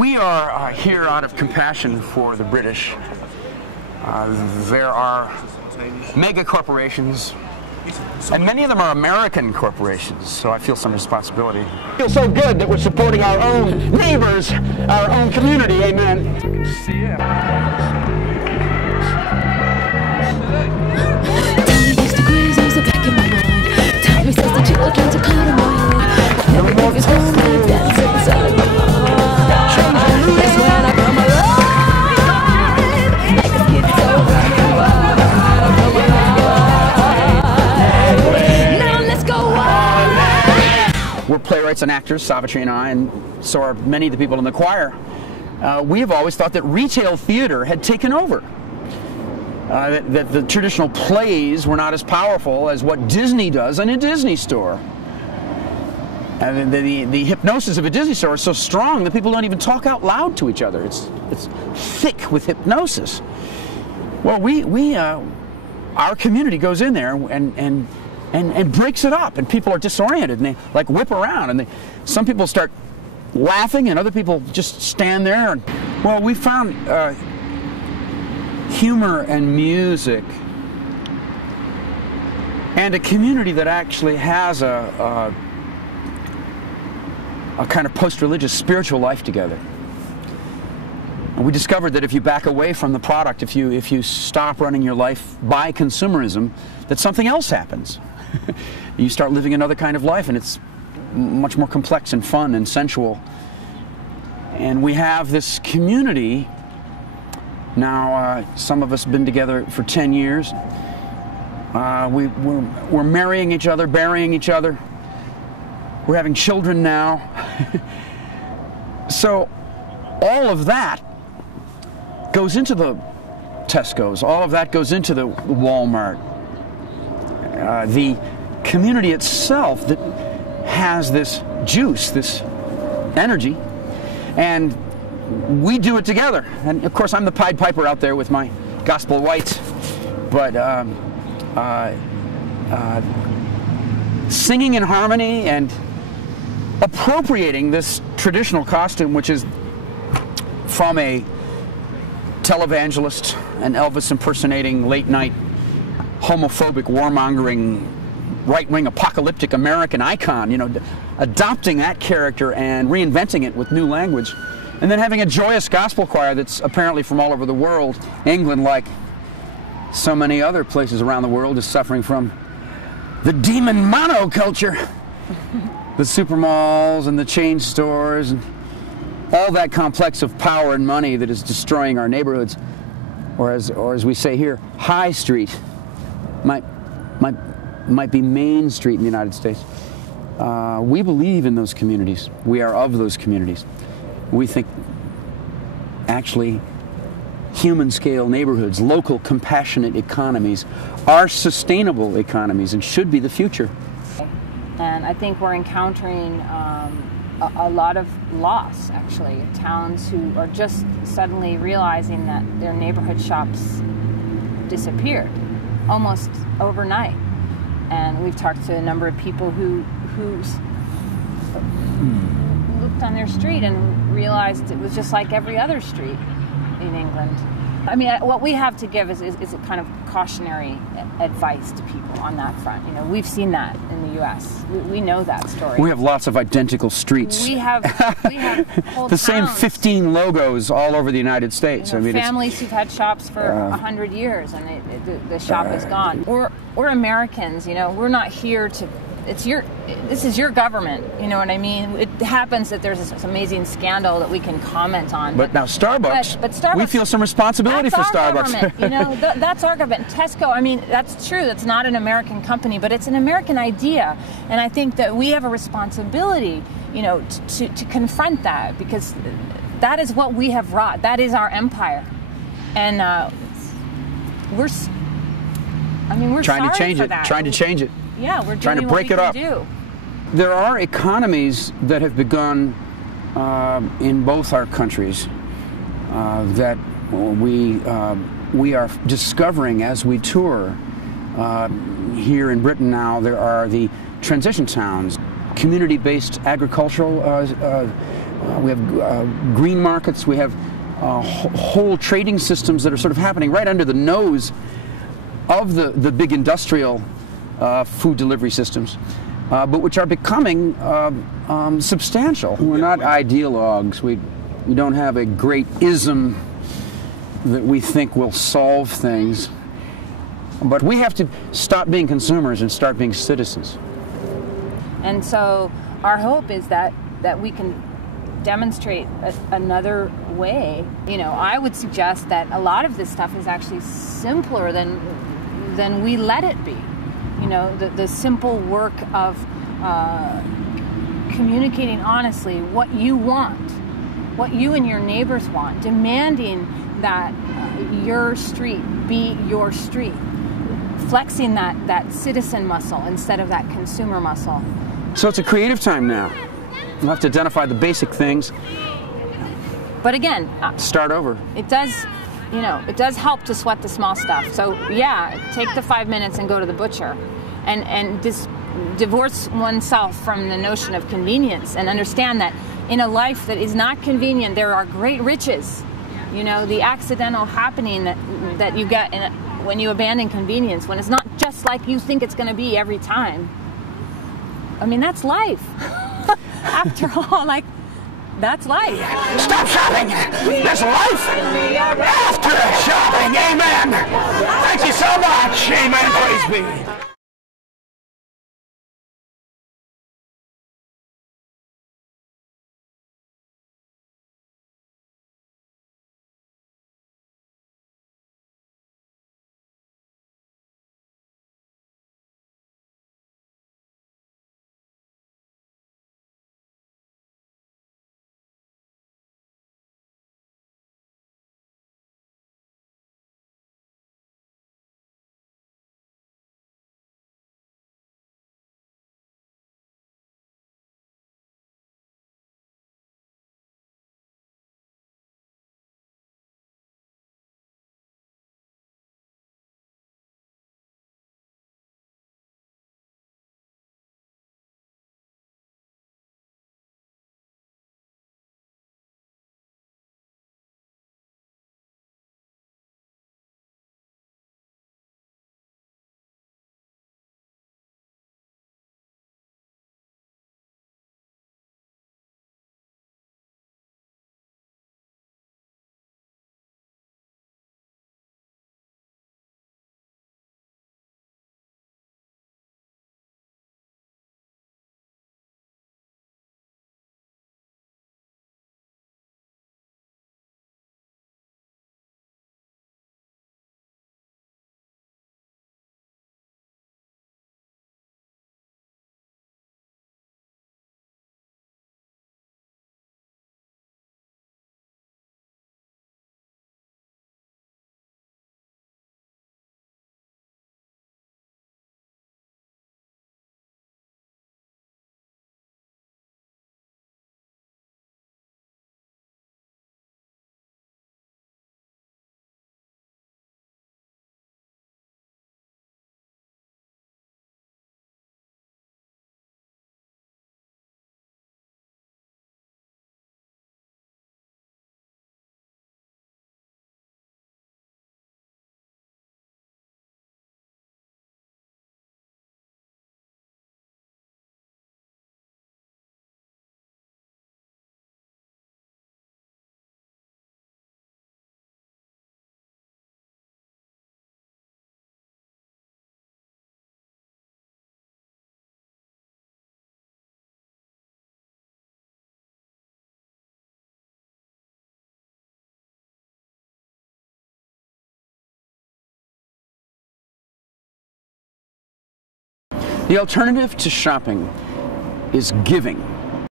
We are here out of compassion for the British. There are mega corporations, and many of them are American corporations, so I feel some responsibility. I feel so good that we're supporting our own neighbors, our own community, amen. We're playwrights and actors, Savitri and I, and so are many of the people in the choir. We have always thought that retail theater had taken over. That the traditional plays were not as powerful as what Disney does in a Disney store. And the hypnosis of a Disney store is so strong that people don't even talk out loud to each other. It's thick with hypnosis. Well, our community goes in there and breaks it up, and people are disoriented, and they like whip around, and some people start laughing, and other people just stand there. And, well, we found humor and music and a community that actually has a kind of post-religious spiritual life together. And we discovered that if you back away from the product, if you stop running your life by consumerism, that something else happens. You start living another kind of life, and it's much more complex and fun and sensual. And we have this community now. Some of us have been together for 10 years. We're marrying each other, burying each other. We're having children now. So all of that goes into the Tesco's. All of that goes into the Walmart. The community itself that has this juice, this energy, and we do it together. And of course, I'm the Pied Piper out there with my gospel whites, but singing in harmony and appropriating this traditional costume, which is from a televangelist, an Elvis impersonating late-night homophobic, warmongering, right-wing apocalyptic American icon, you know, adopting that character and reinventing it with new language, and then having a joyous gospel choir that's apparently from all over the world. England, like so many other places around the world, is suffering from the demon monoculture. The supermalls and the chain stores and all that complex of power and money that is destroying our neighborhoods, or as we say here, High Street, might be Main Street in the United States. We believe in those communities. We are of those communities. We think actually human-scale neighborhoods, local compassionate economies are sustainable economies and should be the future. And I think we're encountering a lot of loss, actually, of towns who are just suddenly realizing that their neighborhood shops disappeared almost overnight. And we've talked to a number of people who looked on their street and realized it was just like every other street in England. I mean, what we have to give is a kind of cautionary advice to people on that front. You know, we've seen that in the U.S. We know that story. We have lots of identical streets. We have whole the same towns. 15 logos all over the United States. You know, I mean, families who've had shops for 100 years, and the shop is gone. We're Americans. You know, we're not here to. This is your government, you know what I mean? It happens that there's this amazing scandal that we can comment on. But now Starbucks, but Starbucks, we feel some responsibility for Starbucks. Government, you know, that's our government. Tesco, I mean, that's true. That's not an American company, but it's an American idea. And I think that we have a responsibility, you know, to confront that, because that is what we have wrought. That is our empire. And we're trying to change it. That. Trying to change it. Yeah, we're trying to break it up. There are economies that have begun in both our countries that we are discovering as we tour. Here in Britain now, there are the transition towns, community-based agricultural We have green markets. We have whole trading systems that are sort of happening right under the nose of the big industrial food delivery systems, but which are becoming substantial. We're not ideologues. We don't have a great ism that we think will solve things. But we have to stop being consumers and start being citizens. And so our hope is that we can demonstrate another way. You know, I would suggest that a lot of this stuff is actually simpler than we let it be. You know, the simple work of communicating honestly what you want, what you and your neighbors want, demanding that your street be your street, flexing that citizen muscle instead of that consumer muscle. So it's a creative time now. We'll have to identify the basic things. But again, start over. It does, you know, it does help to sweat the small stuff. So yeah, take the 5 minutes and go to the butcher, and divorce oneself from the notion of convenience, and understand that in a life that is not convenient, there are great riches. You know, the accidental happening that you get when you abandon convenience, when it's not just like you think it's going to be every time. I mean, that's life. After all, like, that's life. Stop shopping! There's life after shopping! Amen! Thank you so much! Amen, praise be! The alternative to shopping is giving.